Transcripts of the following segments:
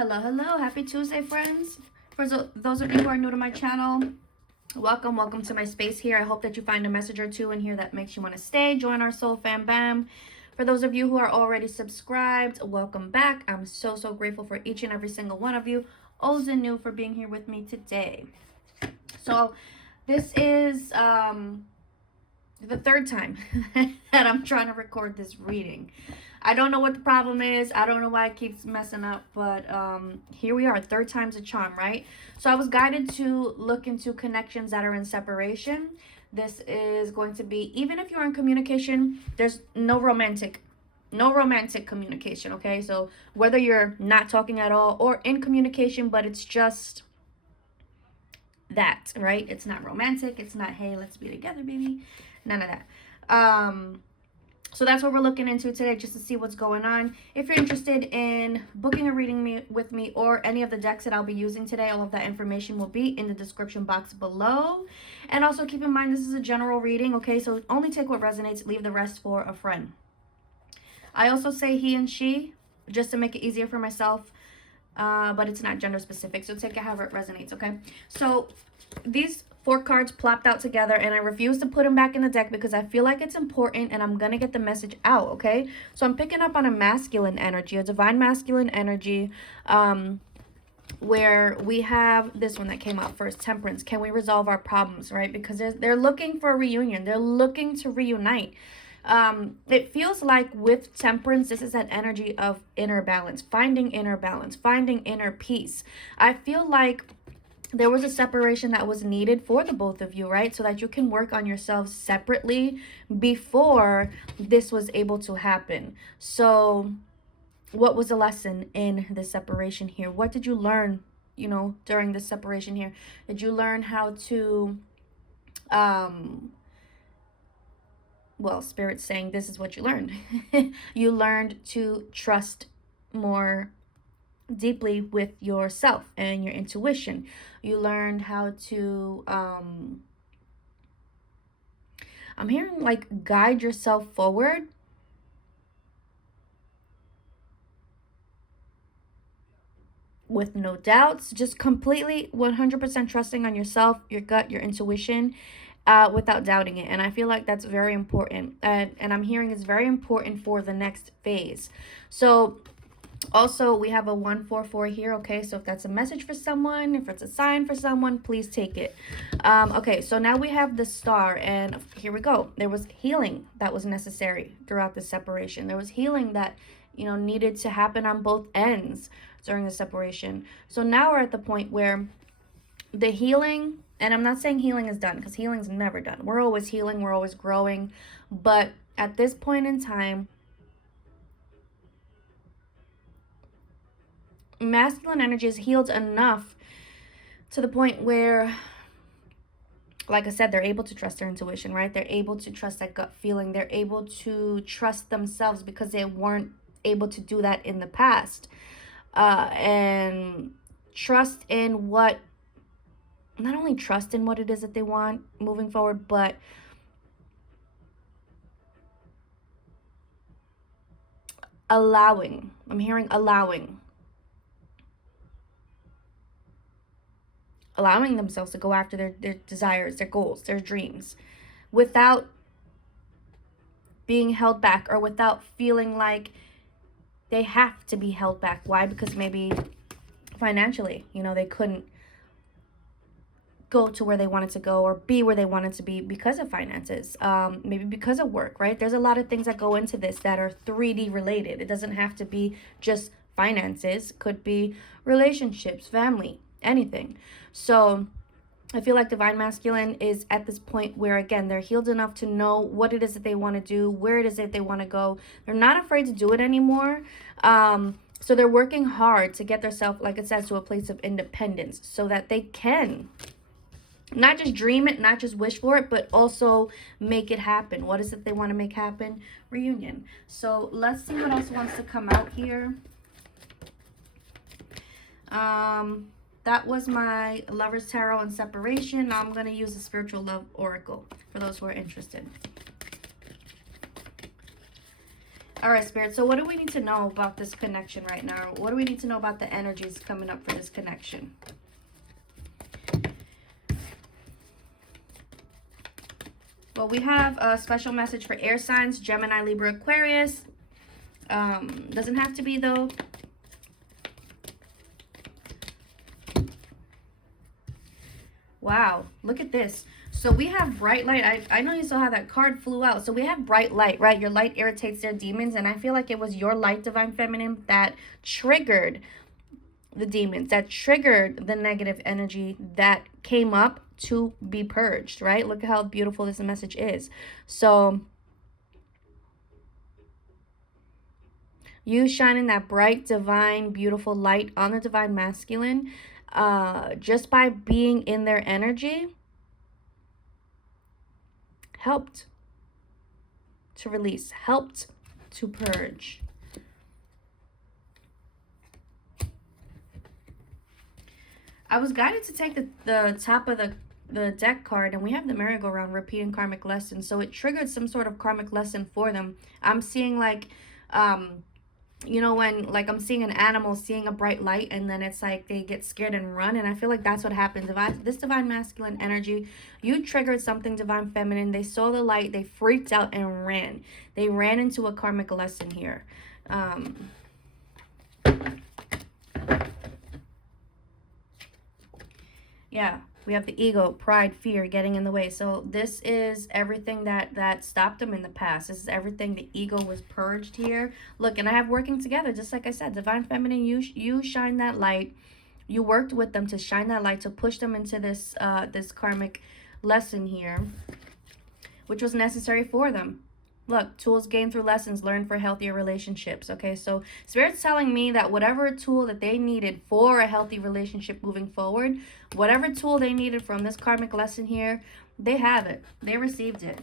Hello, happy Tuesday, friends. For those of you who are new to my channel, welcome to my space here. I hope that you find a message or two in here that makes you want to stay, join our soul fam bam. For those of you who are already subscribed, welcome back. I'm so grateful for each and every single one of you, old and new, for being here with me today. So this is the third time that I'm trying to record this reading. I don't know what the problem is. I don't know why it keeps messing up, but here we are. Third time's a charm, right? So I was guided to look into connections that are in separation. This is going to be, even if you're in communication, there's no romantic communication, okay? So whether you're not talking at all or in communication, but it's just that, right? It's not romantic. It's not, hey, let's be together, baby. None of that. So that's what we're looking into today, just to see what's going on. If you're interested in booking a reading with me or any of the decks that I'll be using today, all of that information will be in the description box below. And also keep in mind, this is a general reading, okay? So only take what resonates, leave the rest for a friend. I also say he and she, just to make it easier for myself, but it's not gender specific. So take it however it resonates, okay? So these 4 cards plopped out together, and I refuse to put them back in the deck because I feel like it's important and I'm going to get the message out, okay? So I'm picking up on a masculine energy, a divine masculine energy, where we have this one that came out first, Temperance. Can we resolve our problems, right? Because they're looking for a reunion. They're looking to reunite. It feels like with Temperance, this is that energy of inner balance, finding inner peace. I feel like there was a separation that was needed for the both of you, right? So that you can work on yourselves separately before this was able to happen. So what was the lesson in the separation here? What did you learn, during the separation here? Did you learn how to, well, Spirit's saying this is what you learned. You learned to trust more deeply with yourself and your intuition. You learned how to I'm hearing like guide yourself forward with no doubts, just completely 100% trusting on yourself, your gut, your intuition, without doubting it. And I feel like that's very important, and I'm hearing it's very important for the next phase. So also, we have a 144 here, okay? So if that's a message for someone, if it's a sign for someone, please take it. Okay, so now we have the Star, and here we go. There was healing that was necessary throughout the separation. There was healing that, needed to happen on both ends during the separation. So now we're at the point where the healing, and I'm not saying healing is done, because healing's never done. We're always healing, we're always growing. But at this point in time, masculine energy is healed enough to the point where, like I said, they're able to trust their intuition, right? They're able to trust that gut feeling. They're able to trust themselves because they weren't able to do that in the past. And trust in what, not only trust in what it is that they want moving forward, but allowing. I'm hearing allowing themselves to go after their desires, their goals, their dreams, without being held back or without feeling like they have to be held back. Why? Because maybe financially, they couldn't go to where they wanted to go or be where they wanted to be because of finances, maybe because of work, right? There's a lot of things that go into this that are 3D related. It doesn't have to be just finances. It could be relationships, family, anything. So I feel like divine masculine is at this point where, again, they're healed enough to know what it is that they want to do, where it is that they want to go. They're not afraid to do it anymore. So they're working hard to get themselves, like it says, to a place of independence so that they can not just dream it, not just wish for it, but also make it happen. What is it they want to make happen? Reunion. So let's see what else wants to come out here. That was my Lover's Tarot and Separation. Now I'm going to use the Spiritual Love Oracle for those who are interested. All right, Spirit. So what do we need to know about this connection right now? What do we need to know about the energies coming up for this connection? Well, we have a special message for air signs, Gemini, Libra, Aquarius. Doesn't have to be, though. Wow, look at this. So we have bright light. I know you saw how that card flew out. So we have bright light, right? Your light irritates their demons. And I feel like it was your light, Divine Feminine, that triggered the demons, that triggered the negative energy that came up to be purged, right? Look at how beautiful this message is. So you shining that bright, divine, beautiful light on the Divine Masculine, just by being in their energy, helped to release, helped to purge. I was guided to take the top of the deck card, and we have the merry-go-round, repeating karmic lesson. So it triggered some sort of karmic lesson for them. I'm seeing like, you know, when like I'm seeing an animal seeing a bright light, and then it's like they get scared and run. And I feel like that's what happened. This Divine Masculine energy, you triggered something Divine Feminine. They saw the light, they freaked out and ran. They ran into a karmic lesson here. Yeah, we have the ego, pride, fear getting in the way. So this is everything that stopped them in the past. This is everything the ego was purged here. Look, and I have working together, just like I said, Divine Feminine, you shine that light. You worked with them to shine that light, to push them into this this karmic lesson here, which was necessary for them. Look, tools gained through lessons learned for healthier relationships. Okay, so Spirit's telling me that whatever tool that they needed for a healthy relationship moving forward, whatever tool they needed from this karmic lesson here, they have it. They received it.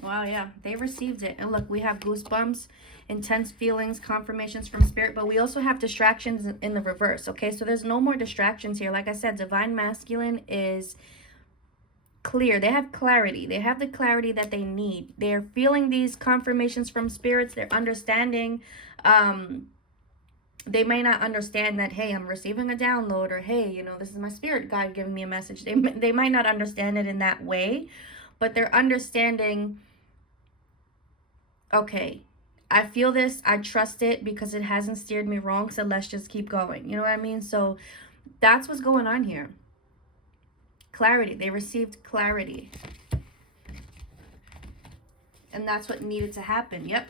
Wow, yeah, they received it. And look, we have goosebumps, intense feelings, confirmations from Spirit, but we also have distractions in the reverse, okay? So there's no more distractions here. Like I said, Divine Masculine is clear. They have clarity. They have the clarity that they need. They're feeling these confirmations from spirits. They're understanding. They may not understand that, hey, I'm receiving a download, or hey, you know, this is my spirit guide giving me a message. They might not understand it in that way, but they're understanding, okay, I feel this, I trust it because it hasn't steered me wrong, so let's just keep going. You know what I mean? So that's what's going on here. Clarity. They received clarity. And that's what needed to happen. Yep.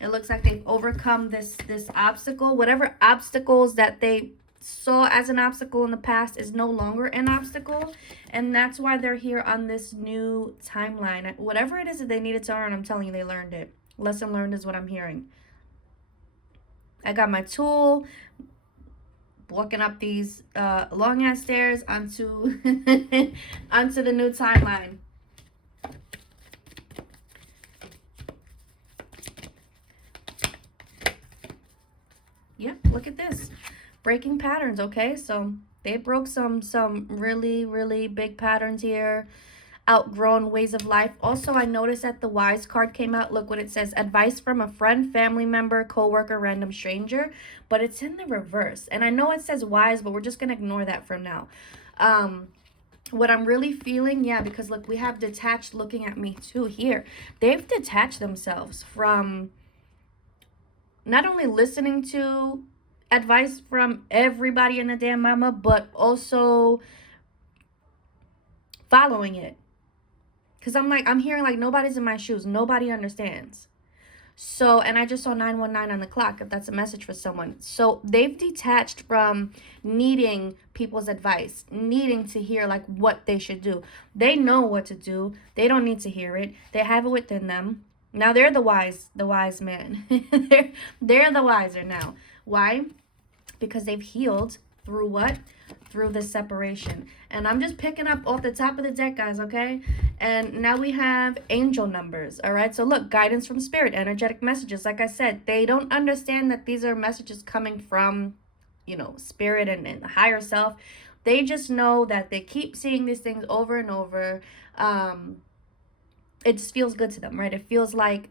It looks like they've overcome this obstacle. Whatever obstacles that they saw as an obstacle in the past is no longer an obstacle. And that's why they're here on this new timeline. Whatever it is that they needed to learn, I'm telling you, they learned it. Lesson learned is what I'm hearing. I got my tool, walking up these long ass stairs onto onto the new timeline. Yep, look at this. Breaking patterns, okay? So they broke some really, really big patterns here. Outgrown ways of life. Also, I noticed that the Wise card came out. Look what it says. Advice from a friend, family member, co-worker, random stranger. But it's in the reverse. And I know it says wise, but we're just going to ignore that for now. What I'm really feeling, yeah, because look, we have detached looking at me too here. They've detached themselves from not only listening to advice from everybody in the damn mama, but also following it. Because I'm hearing like nobody's in my shoes. Nobody understands. So, and I just saw 919 on the clock, if that's a message for someone. So they've detached from needing people's advice, needing to hear like what they should do. They know what to do. They don't need to hear it. They have it within them. Now they're the wise man. they're the wiser now. Why? Because they've healed through what? Through this separation. And I'm just picking up off the top of the deck, guys, okay? And now we have angel numbers, all right? So look, guidance from spirit, energetic messages. Like I said, they don't understand that these are messages coming from you know, spirit and the higher self. They just know that they keep seeing these things over and over. It just feels good to them, right? It feels like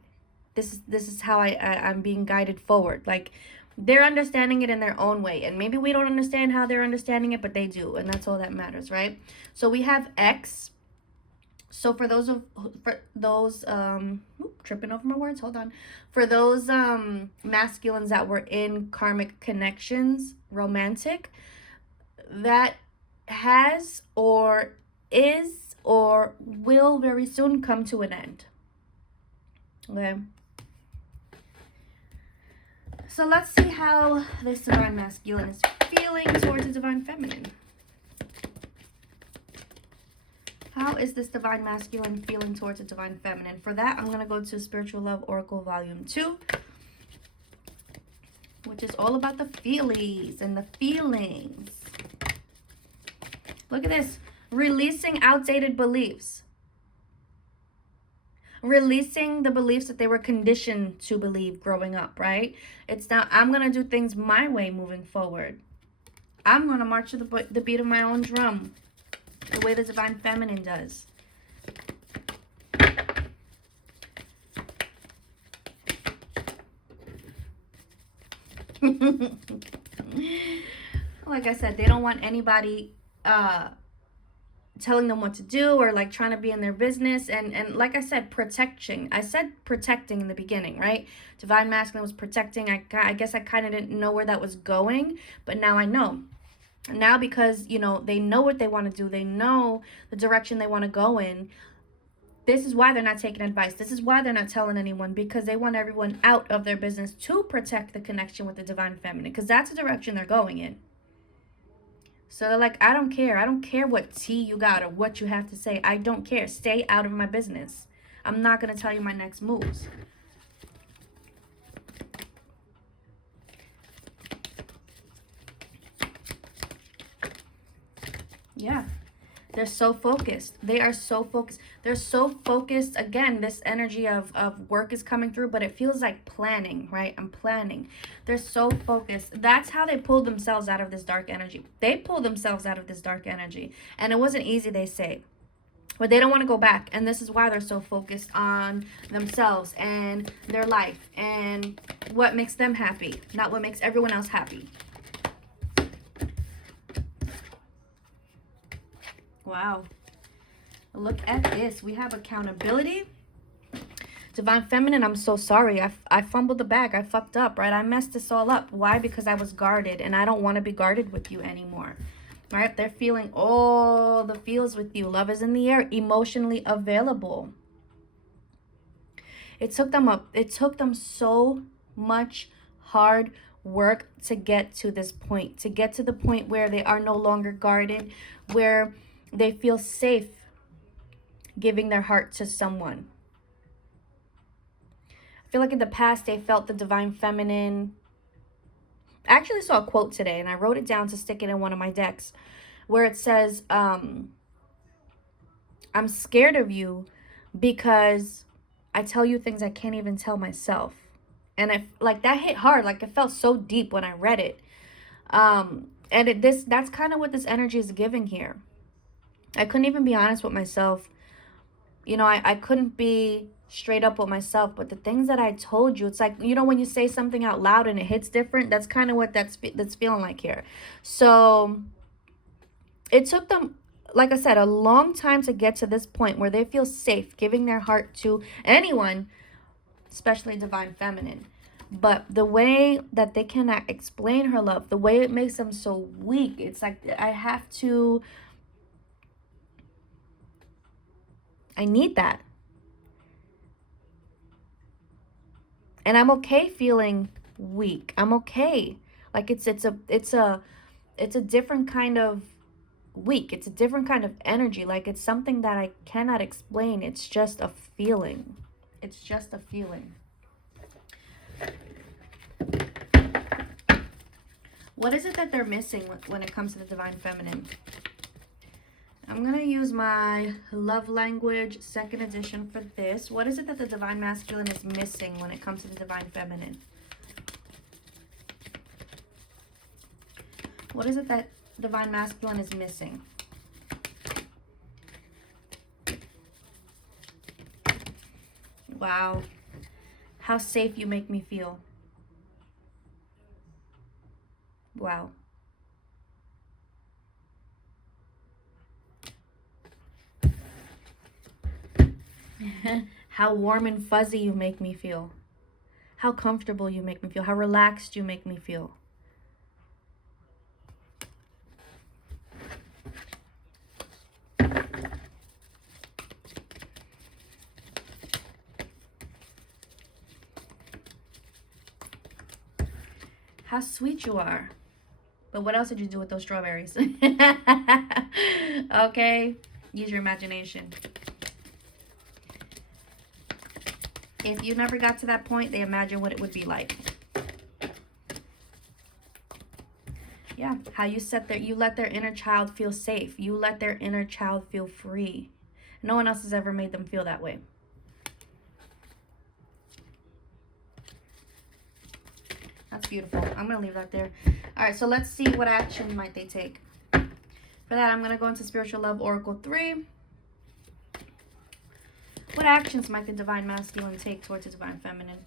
this is how I'm being guided forward. Like, they're understanding it in their own way, and maybe we don't understand how they're understanding it, but they do, and that's all that matters, right? So we have X. So for those tripping over my words, hold on. For those masculines that were in karmic connections, romantic, that has or is or will very soon come to an end. Okay. So let's see how this divine masculine is feeling towards the divine feminine. How is this divine masculine feeling towards the divine feminine? For that, I'm going to go to Spiritual Love Oracle Volume 2, which is all about the feelies and the feelings. Look at this. Releasing outdated beliefs. Releasing the beliefs that they were conditioned to believe growing up, right? It's now, I'm going to do things my way moving forward. I'm going to march to the beat of my own drum, the way the divine feminine does. Like I said, they don't want anybody telling them what to do or like trying to be in their business. And like I said, protection. I said protecting in the beginning, right? Divine masculine was protecting. I guess I kind of didn't know where that was going, but now I know. Now, because, you know, they know what they want to do. They know the direction they want to go in. This is why they're not taking advice. This is why they're not telling anyone, because they want everyone out of their business to protect the connection with the divine feminine, because that's the direction they're going in. So they're like, I don't care. I don't care what tea you got or what you have to say. I don't care. Stay out of my business. I'm not going to tell you my next moves. Yeah. They're so focused. They are so focused. They're so focused. Again, this energy of work is coming through, but it feels like planning, right? I'm planning. They're so focused. That's how they pulled themselves out of this dark energy. They pulled themselves out of this dark energy. And it wasn't easy, they say. But they don't want to go back. And this is why they're so focused on themselves and their life and what makes them happy, not what makes everyone else happy. Wow. Look at this. We have accountability. Divine feminine, I'm so sorry. I fumbled the bag. I fucked up, right? I messed this all up. Why? Because I was guarded, and I don't want to be guarded with you anymore. Right? They're feeling all the feels with you. Love is in the air. Emotionally available. It took them so much hard work to get to this point. To get to the point where they are no longer guarded, where they feel safe giving their heart to someone. I feel like in the past they felt the divine feminine. I actually saw a quote today, and I wrote it down to stick it in one of my decks, where it says, I'm scared of you because I tell you things I can't even tell myself. And that hit hard. Like, it felt so deep when I read it. That's kind of what this energy is giving here. I couldn't even be honest with myself. You know, I couldn't be straight up with myself. But the things that I told you, it's like, you know, when you say something out loud and it hits different, that's kind of what that's feeling like here. So it took them, like I said, a long time to get to this point where they feel safe giving their heart to anyone, especially divine feminine. But the way that they cannot explain her love, the way it makes them so weak, it's like I need that. And I'm okay feeling weak. I'm okay. Like it's a different kind of weak. It's a different kind of energy. Like it's something that I cannot explain. It's just a feeling. It's just a feeling. What is it that they're missing when it comes to the divine feminine? I'm going to use my love language 2nd edition for this. What is it that the divine masculine is missing when it comes to the divine feminine? What is it that Divine Masculine is missing? Wow. How safe you make me feel. Wow. How warm and fuzzy you make me feel. How comfortable you make me feel. How relaxed you make me feel. How sweet you are. But what else did you do with those strawberries? Okay, use your imagination. If you never got to that point, they imagine what it would be like. Yeah, how you let their inner child feel safe. You let their inner child feel free. No one else has ever made them feel that way. That's beautiful. I'm going to leave that there. All right, so let's see what action might they take. For that, I'm going to go into Spiritual Love Oracle 3. What actions might the Divine Masculine take towards the Divine Feminine?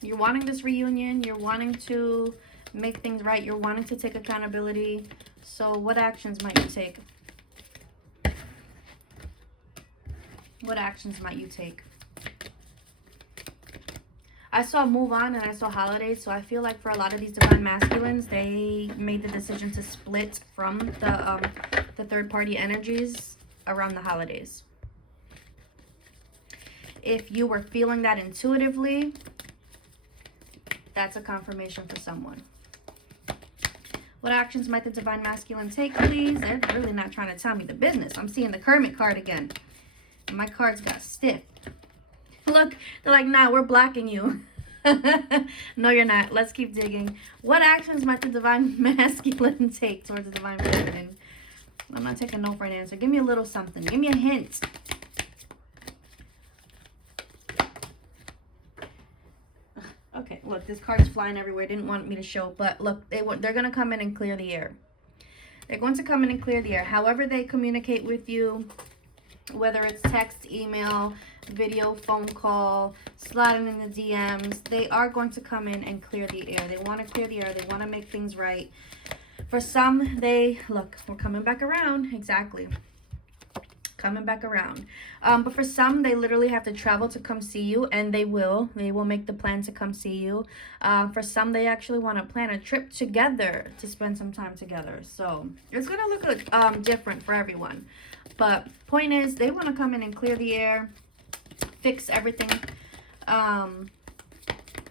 You're wanting this reunion. You're wanting to make things right. You're wanting to take accountability. So what actions might you take? What actions might you take? I saw move on and I saw holidays. So I feel like for a lot of these Divine Masculines, they made the decision to split from the third party energies around the holidays. If you were feeling that intuitively, that's a confirmation for someone. What actions might the Divine Masculine take, please? They're really not trying to tell me the business. I'm seeing the Hermit card again. And my cards got stiff. Look, they're like, nah, we're blocking you. No, you're not. Let's keep digging. What actions might the Divine Masculine take towards the Divine Feminine? I'm not taking no for an answer. Give me a little something. Give me a hint. Okay, look, this card is flying everywhere. Didn't want me to show, but look, they're going to come in and clear the air. They're going to come in and clear the air. However they communicate with you, whether it's text, email, video, phone call, sliding in the DMs, they are going to come in and clear the air. They want to clear the air. They want to make things right. For some, look, we're coming back around. Exactly. Coming back around. But for some, they literally have to travel to come see you, and they will make the plan to come see you. For some, they actually want to plan a trip together to spend some time together. So it's gonna look different for everyone, but point is, they want to come in and clear the air, fix everything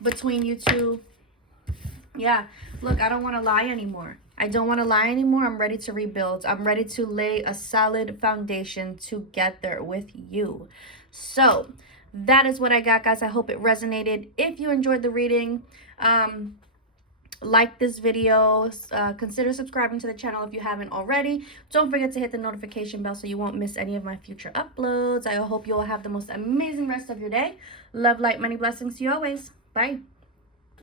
between you two. Yeah, look, I don't want to lie anymore. I don't want to lie anymore. I'm ready to rebuild. I'm ready to lay a solid foundation together with you. So that is what I got, guys. I hope it resonated. If you enjoyed the reading, like this video, consider subscribing to the channel if you haven't already. Don't forget to hit the notification bell so you won't miss any of my future uploads. I hope you all have the most amazing rest of your day. Love, light, many blessings to you always. Bye.